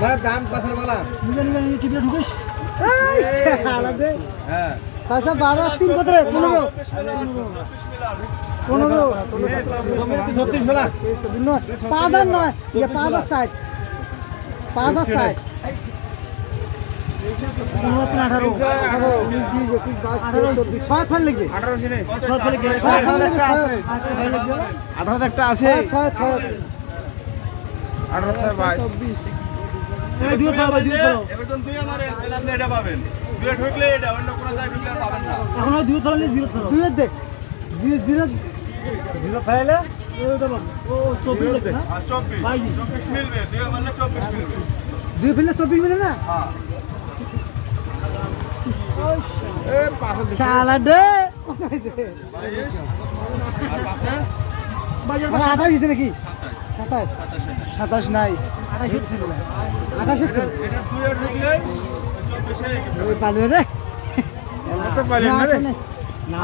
মানে দান পাশের মালা নিবে টিপে ঢুকিস এই শালা দে হ্যাঁ 12 3 কত রে 15 36 বেলা 5000 নয় ये 5000 60 24 मिले ना শালা দে মানে 28 দিছে নাকি 27 নাই 28 ছিল 28 ছিল এটা 2 এর ঢুকলে 24 ওই পালবে রে এত পালেন না রে না